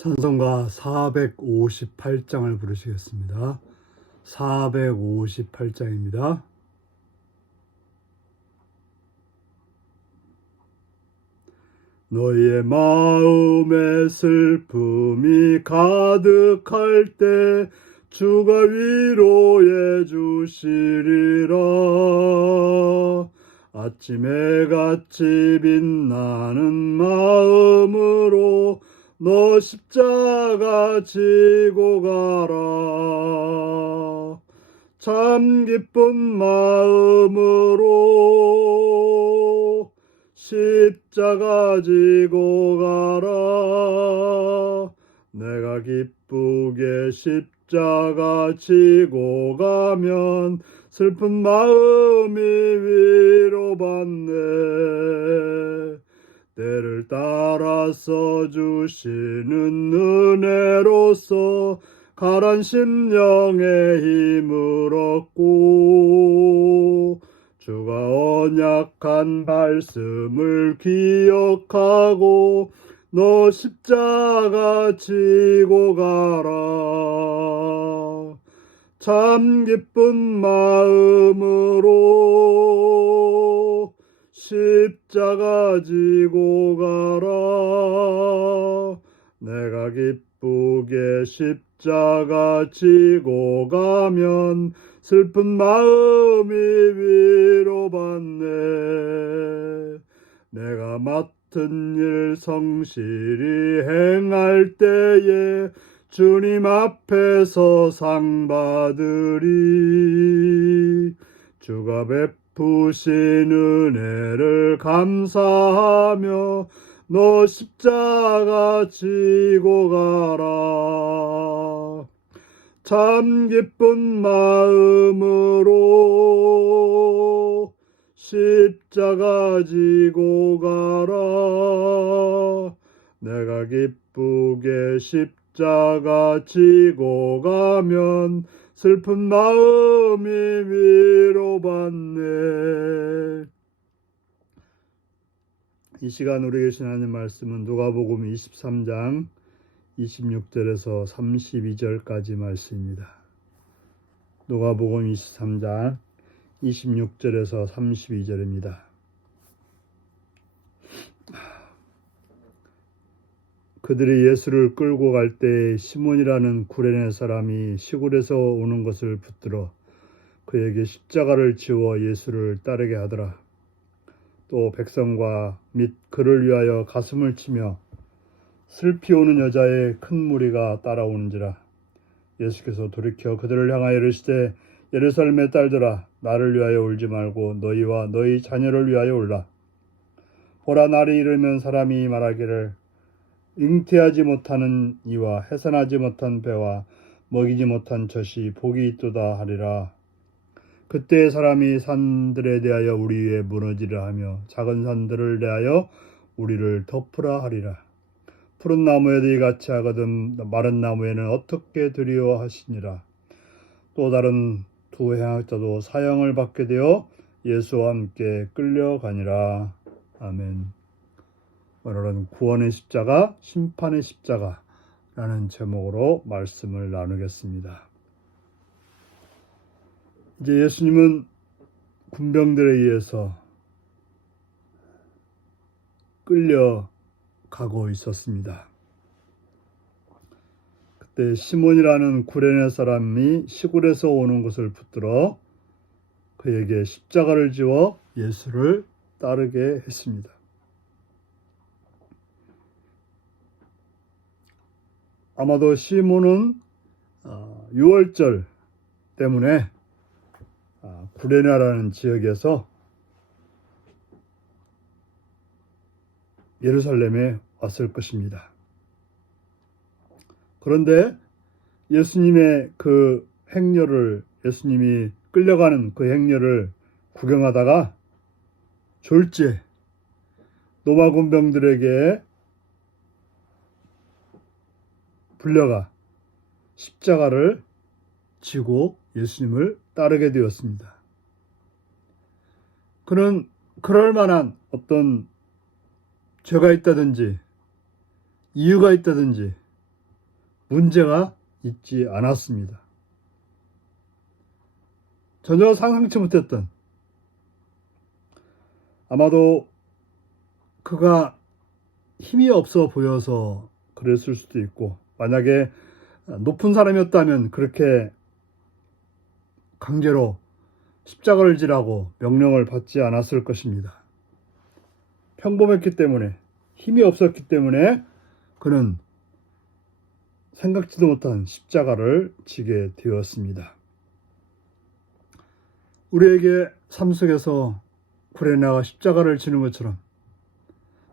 찬송가 458장을 부르시겠습니다. 458장입니다. 너의 마음에 슬픔이 가득할 때 주가 위로해 주시리라. 아침에 같이 빛나는 마음으로 너 십자가 지고 가라. 참 기쁜 마음으로 십자가 지고 가라. 내가 기쁘게 십자가 지고 가면 슬픈 마음이 위로받네. 때를 따라서 주시는 은혜로서 가란 심령에 힘을 얻고 주가 언약한 말씀을 기억하고 너 십자가 지고 가라. 참 기쁜 마음으로 십자가 지고 가라. 내가 기쁘게 십자가 지고 가면 슬픈 마음이 위로받네. 내가 맡은 일 성실히 행할 때에 주님 앞에서 상 받으리. 주가 베푸신 은혜를 감사하며 너 십자가 지고 가라. 참 기쁜 마음으로 십자가 지고 가라. 내가 기쁘게 십자가 지고 가면 슬픈 마음이 위로받네. 이 시간 우리 계신 하나님 말씀은 누가복음 23장 26절에서 32절까지 말씀입니다. 누가복음 23장 26절에서 32절입니다. 그들이 예수를 끌고 갈 때 시몬이라는 구레네 사람이 시골에서 오는 것을 붙들어 그에게 십자가를 지워 예수를 따르게 하더라. 또 백성과 및 그를 위하여 가슴을 치며 슬피 오는 여자의 큰 무리가 따라오는지라. 예수께서 돌이켜 그들을 향하여 이르시되 예루살렘의 딸들아, 나를 위하여 울지 말고 너희와 너희 자녀를 위하여 울라. 보라, 날이 이르면 사람이 말하기를 잉태하지 못하는 이와 해산하지 못한 배와 먹이지 못한 젖이 복이 있도다 하리라. 그때 사람이 산들에 대하여 우리 위에 무너지려 하며 작은 산들을 대하여 우리를 덮으라 하리라. 푸른 나무에도 이같이 하거든 마른 나무에는 어떻게 되리오 하시니라. 또 다른 두 행악자도 사형을 받게 되어 예수와 함께 끌려가니라. 아멘. 오늘은 구원의 십자가, 심판의 십자가라는 제목으로 말씀을 나누겠습니다. 이제 예수님은 군병들에 의해서 끌려가고 있었습니다. 그때 시몬이라는 구레네 사람이 시골에서 오는 것을 붙들어 그에게 십자가를 지워 예수를 따르게 했습니다. 아마도 시몬은 6월절 때문에 구레네라는 지역에서 예루살렘에 왔을 것입니다. 그런데 예수님의 그 행렬을, 예수님이 끌려가는 그 행렬을 구경하다가 졸지에 로마 군병들에게 불려가 십자가를 지고 예수님을 따르게 되었습니다. 그는 그럴 만한 어떤 죄가 있다든지 이유가 있다든지 문제가 있지 않았습니다. 전혀 상상치 못했던, 아마도 그가 힘이 없어 보여서 그랬을 수도 있고, 만약에 높은 사람이었다면 그렇게 강제로 십자가를 지라고 명령을 받지 않았을 것입니다. 평범했기 때문에, 힘이 없었기 때문에 그는 생각지도 못한 십자가를 지게 되었습니다. 우리에게 삶 속에서 구레나가 십자가를 지는 것처럼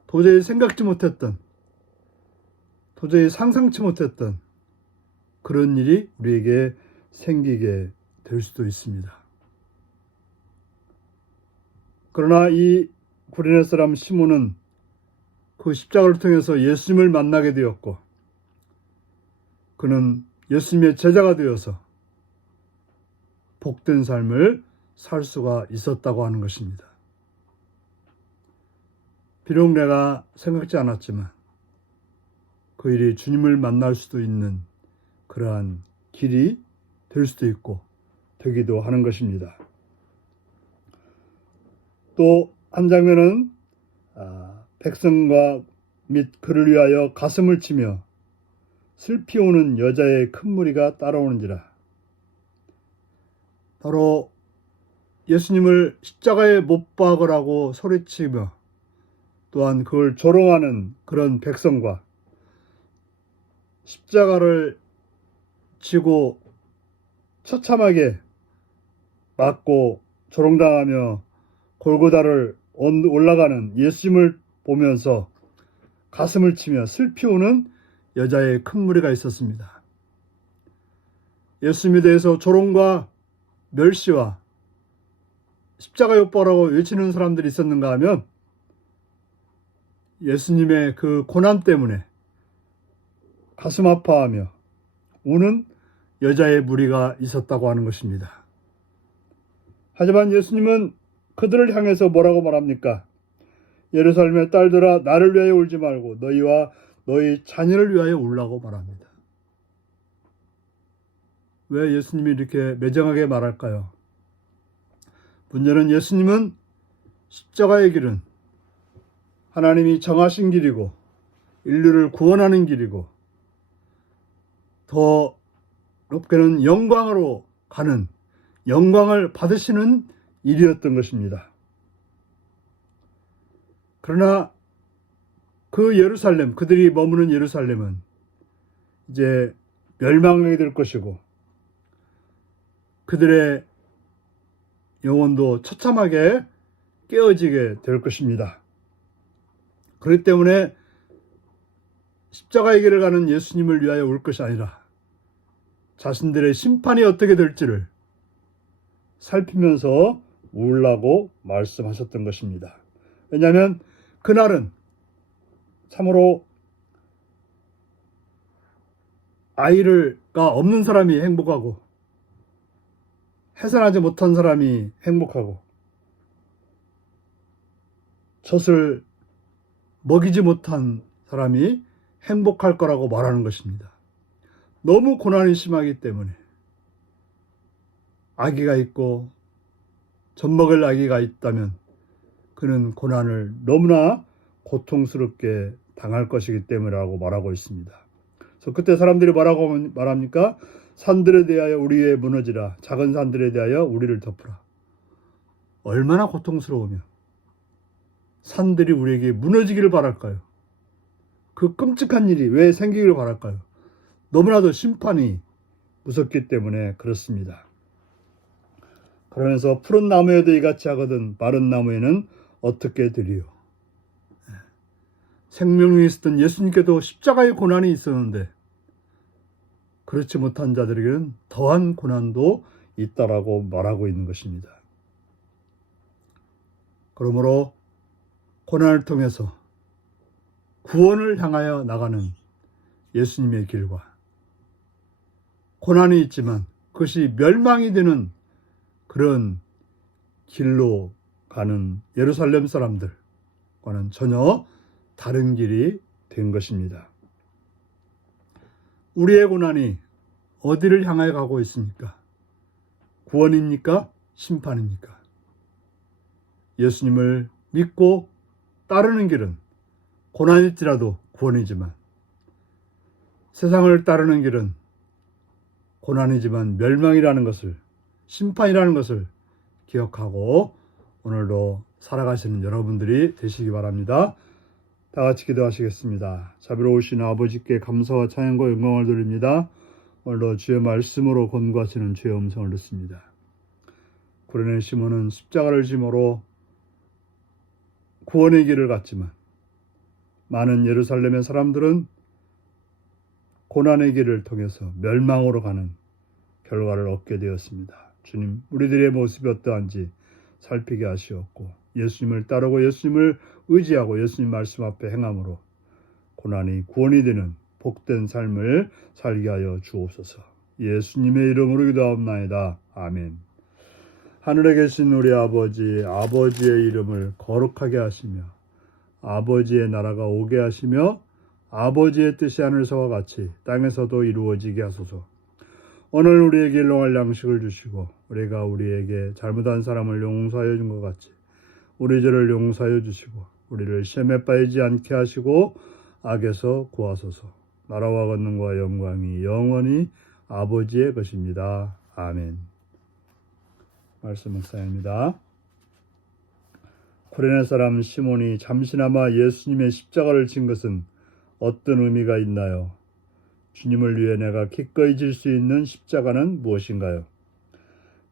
도저히 생각지 못했던, 도저히 상상치 못했던 그런 일이 우리에게 생기게 될 수도 있습니다. 그러나 이 구레네 사람 시몬은 그 십자가를 통해서 예수님을 만나게 되었고, 그는 예수님의 제자가 되어서 복된 삶을 살 수가 있었다고 하는 것입니다. 비록 내가 생각지 않았지만 그 일이 주님을 만날 수도 있는 그러한 길이 될 수도 있고 되기도 하는 것입니다. 또 한 장면은 백성과 및 그를 위하여 가슴을 치며 슬피 오는 여자의 큰 무리가 따라오는지라. 바로 예수님을 십자가에 못 박으라고 소리치며 또한 그걸 조롱하는 그런 백성과 십자가를 지고 처참하게 맞고 조롱당하며 골고다를 올라가는 예수님을 보면서 가슴을 치며 슬피 오는 여자의 큰 무리가 있었습니다. 예수님에 대해서 조롱과 멸시와 십자가 요법라고 외치는 사람들이 있었는가 하면 예수님의 그 고난 때문에 가슴 아파하며 우는 여자의 무리가 있었다고 하는 것입니다. 하지만 예수님은 그들을 향해서 뭐라고 말합니까? 예루살렘의 딸들아, 나를 위하여 울지 말고 너희와 너희 자녀를 위하여 울라고 말합니다. 왜 예수님이 이렇게 매정하게 말할까요? 문제는 예수님은 십자가의 길은 하나님이 정하신 길이고 인류를 구원하는 길이고 더 높게는 영광으로 가는, 영광을 받으시는 일이었던 것입니다. 그러나 그 예루살렘, 그들이 머무는 예루살렘은 이제 멸망하게 될 것이고 그들의 영혼도 처참하게 깨어지게 될 것입니다. 그렇기 때문에 십자가의 길을 가는 예수님을 위하여 울 것이 아니라 자신들의 심판이 어떻게 될지를 살피면서 울라고 말씀하셨던 것입니다. 왜냐하면 그날은 참으로 아이가 없는 사람이 행복하고 해산하지 못한 사람이 행복하고 젖을 먹이지 못한 사람이 행복할 거라고 말하는 것입니다. 너무 고난이 심하기 때문에 아기가 있고 젖 먹을 아기가 있다면 그는 고난을 너무나 고통스럽게 당할 것이기 때문이라고 말하고 있습니다. 그래서 그때 사람들이 뭐라고 말합니까? 산들에 대하여 우리 위에 무너지라, 작은 산들에 대하여 우리를 덮으라. 얼마나 고통스러우면 산들이 우리에게 무너지기를 바랄까요? 그 끔찍한 일이 왜 생기기를 바랄까요? 너무나도 심판이 무섭기 때문에 그렇습니다. 그러면서 푸른 나무에도 이같이 하거든 마른 나무에는 어떻게 되리요? 생명이 있었던 예수님께도 십자가의 고난이 있었는데 그렇지 못한 자들에게는 더한 고난도 있다라고 말하고 있는 것입니다. 그러므로 고난을 통해서 구원을 향하여 나가는 예수님의 길과 고난이 있지만 그것이 멸망이 되는 그런 길로 가는 예루살렘 사람들과는 전혀 다른 길이 된 것입니다. 우리의 고난이 어디를 향하여 가고 있습니까? 구원입니까? 심판입니까? 예수님을 믿고 따르는 길은 고난일지라도 구원이지만, 세상을 따르는 길은 고난이지만 멸망이라는 것을, 심판이라는 것을 기억하고 오늘도 살아가시는 여러분들이 되시기 바랍니다. 다 같이 기도하시겠습니다. 자비로우신 아버지께 감사와 찬양과 영광을 드립니다. 오늘도 주의 말씀으로 권고하시는 주의 음성을 듣습니다. 구레네 시몬은 십자가를 짐으로 구원의 길을 갔지만, 많은 예루살렘의 사람들은 고난의 길을 통해서 멸망으로 가는 결과를 얻게 되었습니다. 주님, 우리들의 모습이 어떠한지 살피게 하시옵고, 예수님을 따르고 예수님을 의지하고 예수님 말씀 앞에 행함으로 고난이 구원이 되는 복된 삶을 살게 하여 주옵소서. 예수님의 이름으로 기도하옵나이다. 아멘. 하늘에 계신 우리 아버지, 아버지의 이름을 거룩하게 하시며 아버지의 나라가 오게 하시며 아버지의 뜻이 하늘에서와 같이 땅에서도 이루어지게 하소서. 오늘 우리에게 일용할 양식을 주시고, 우리가 우리에게 잘못한 사람을 용서하여 준 것 같이 우리 죄를 용서하여 주시고, 우리를 시험에 빠지지 않게 하시고 악에서 구하소서. 나라와 권능과 영광이 영원히 아버지의 것입니다. 아멘. 말씀 묵상입니다. 구레네 사람 시몬이 잠시나마 예수님의 십자가를 진 것은 어떤 의미가 있나요? 주님을 위해 내가 기꺼이 질 수 있는 십자가는 무엇인가요?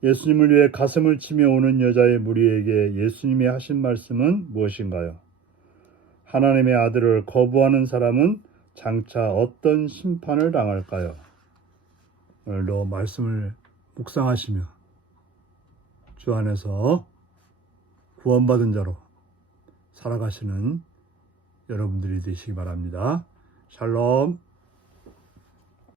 예수님을 위해 가슴을 치며 오는 여자의 무리에게 예수님이 하신 말씀은 무엇인가요? 하나님의 아들을 거부하는 사람은 장차 어떤 심판을 당할까요? 오늘도 말씀을 묵상하시며 주 안에서 구원받은 자로 살아가시는 여러분들이 되시기 바랍니다. 샬롬.